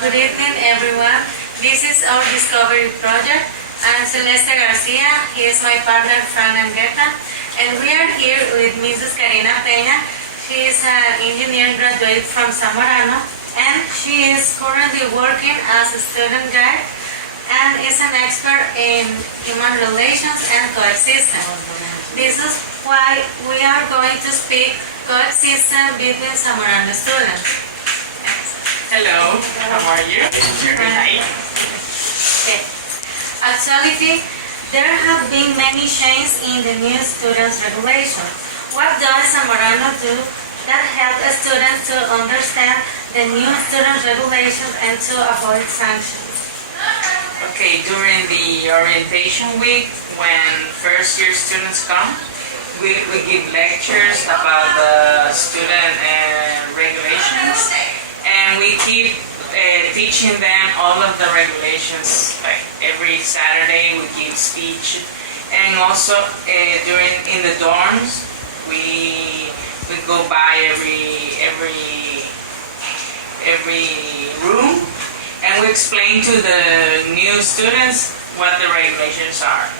Good evening, everyone. This is our discovery project. I'm Celeste Garcia. He is my partner from Angueta. And we are here with Mrs. Karina Peña. She is an engineering graduate from Zamorano. And she is currently working as a student guide and is an expert in human relations and coexistence. This is why we are going to speak coexistence between Zamorano students. Hello, how are you? Hi. Okay. Actually, there have been many changes in the new students' regulations. What does Zamorano do that help students to understand the new students' regulations and to avoid sanctions? Okay, during the orientation week, when first-year students come, we give lectures about the student regulations, and we keep teaching them all of the regulations. Like every Saturday, we give speech, and also in the dorms, we go by every room, and we explain to the new students what the regulations are.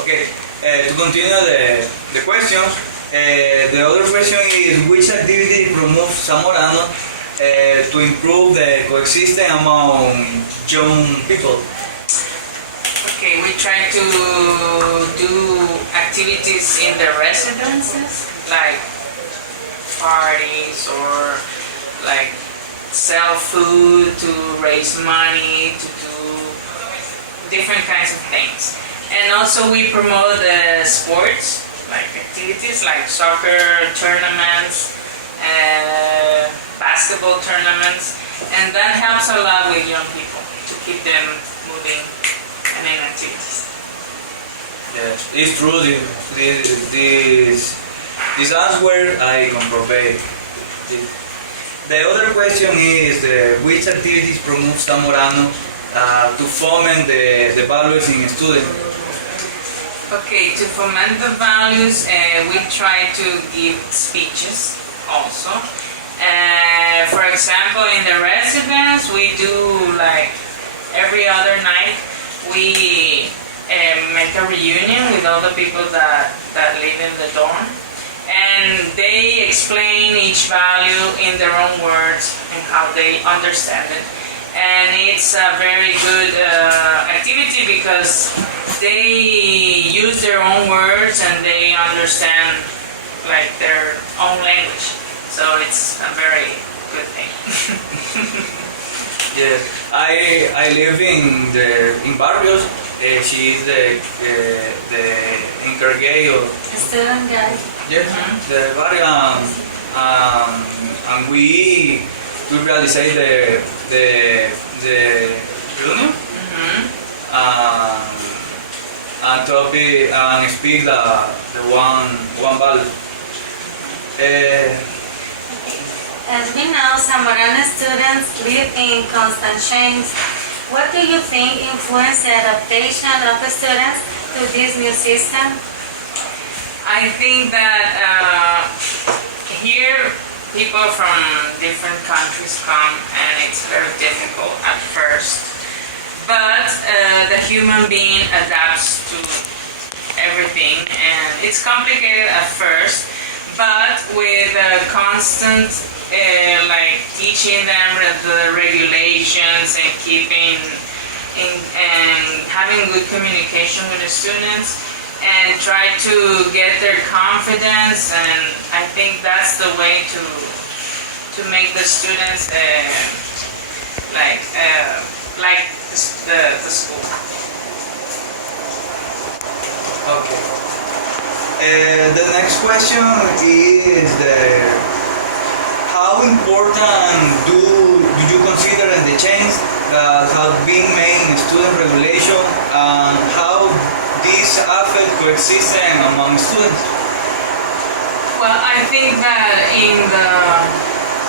Okay, to continue the questions, the other question is which activity promotes Zamorano to improve the coexistence among young people? Okay, we try to do activities in the residences, like parties or like sell food to raise money, to do different kinds of things. And also we promote the sports, like activities like soccer tournaments, basketball tournaments, and that helps a lot with young people to keep them moving and in activities. Yes, it's true. This answer I comprove. The other question is which activities promote Zamorano to foment the values in students? Okay, to foment the values, we try to give speeches also. For example, in the residence, we do like every other night, we make a reunion with all the people that live in the dorm. And they explain each value in their own words and how they understand it. And it's a very good activity because they use their own words and they understand like their own language. So it's a very good thing. Yes, I live in Barrios. She is the encargado. Student guide. Yes, the barrio, and we realize the reunion and topic and speak the one value. As we know, Zamorano students live in constant change. What do you think influenced the adaptation of the students to this new system? I think that here people from different countries come and it's very difficult at first. But the human being adapts to everything and it's complicated at first, but with constant like teaching them the regulations and keeping and having good communication with the students and try to get their confidence, and I think that's the way to make the students like the school. Okay. The next question is how important do you consider the change that have been made in student regulation and how this affect coexistence among students? Well, I think that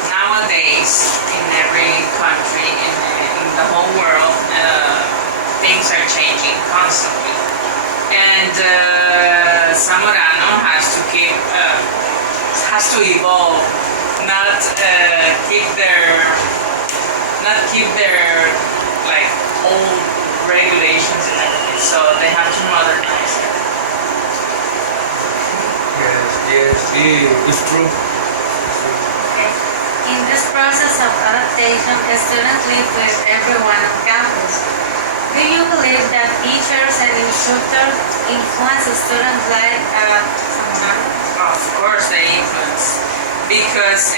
nowadays in every country in the whole world, things are changing constantly, and Zamorano has to evolve keep their like old regulations and everything. So they have to modernize it. It's true. In this process of adaptation, students live with everyone on campus. Do you believe that teachers and instructors influence students' life at Zamorano? Of course, they influence because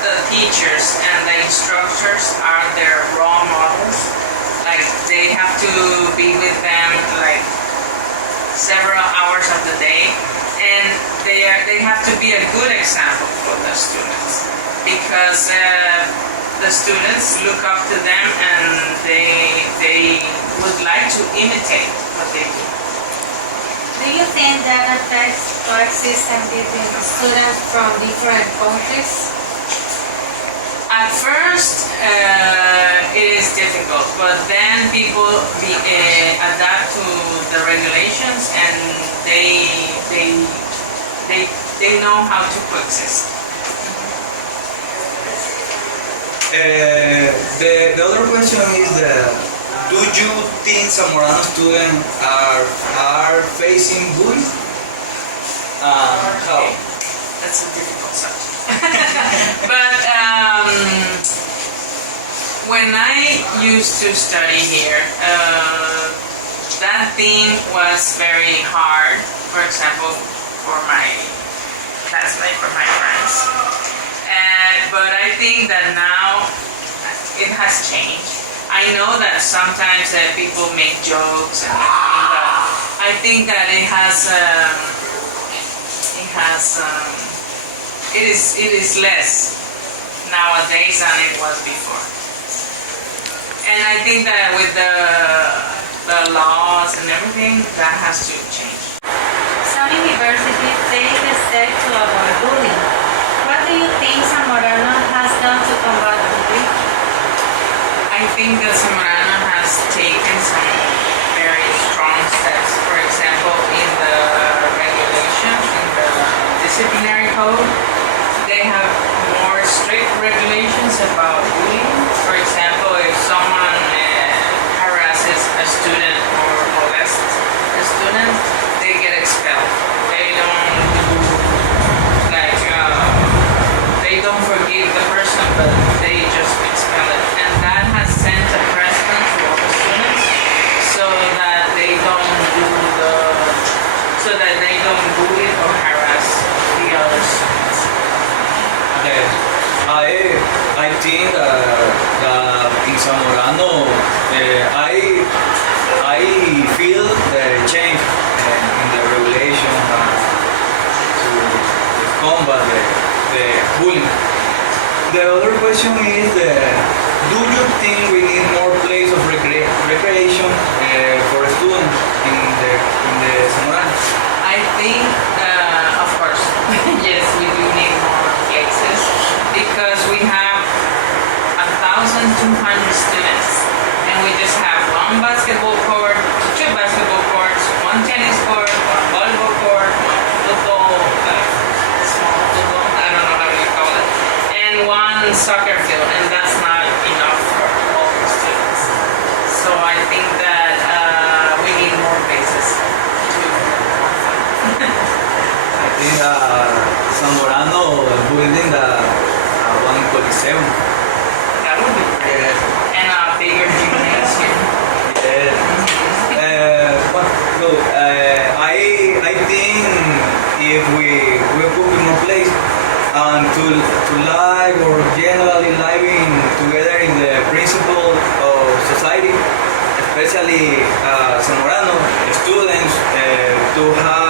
the teachers and the instructors are their role models. Like they have to be with them like several hours of the day, and they have to be a good example for the students because the students look up to them and they would like to imitate what they do. Do you think that affects coexistence between students from different countries? At first, it is difficult, but then people adapt to the regulations and they know how to coexist. The other question is do you think Zamorano students are facing bullying? How? That's a difficult subject. But when I used to study here, that thing was very hard. For example, for my classmates, for my friends. But I think that now it has changed. I know that sometimes people make jokes and everything, but I think that it is less nowadays than it was before. And I think that with the laws and everything, that has to change. Some universities take a step to avoid bullying. What do you think Zamorano has done to combat bullying? I think that Zamorano has taken some very strong steps. For example, in the regulations, in the disciplinary code, they have more strict regulations about bullying. For example, if someone harasses a student or molests a student, they get expelled. They don't forgive the person, but they just expel it. And that has sent a precedent to all the students so that they don't bully or harass the other students. I think that in Zamorano, I feel the change in the regulation to combat the bullying. The other question is, do you think we need more place of recreation for students in the Zamorano? I think, of course, yes, we do need more places because we have 1,200 students and we just have one basketball court, two basketball courts, one tennis court, one volleyball court, one football, small football, I don't know how you call it, and one soccer field, and that's not enough for all the students. So I think that we need more places to have fun. I think Zamorano building the one Coliseum. That would be great. And a bigger gymnasium. Yes. I think if we put in more place and to live or generally living together in the principle of society, especially Zamorano students to have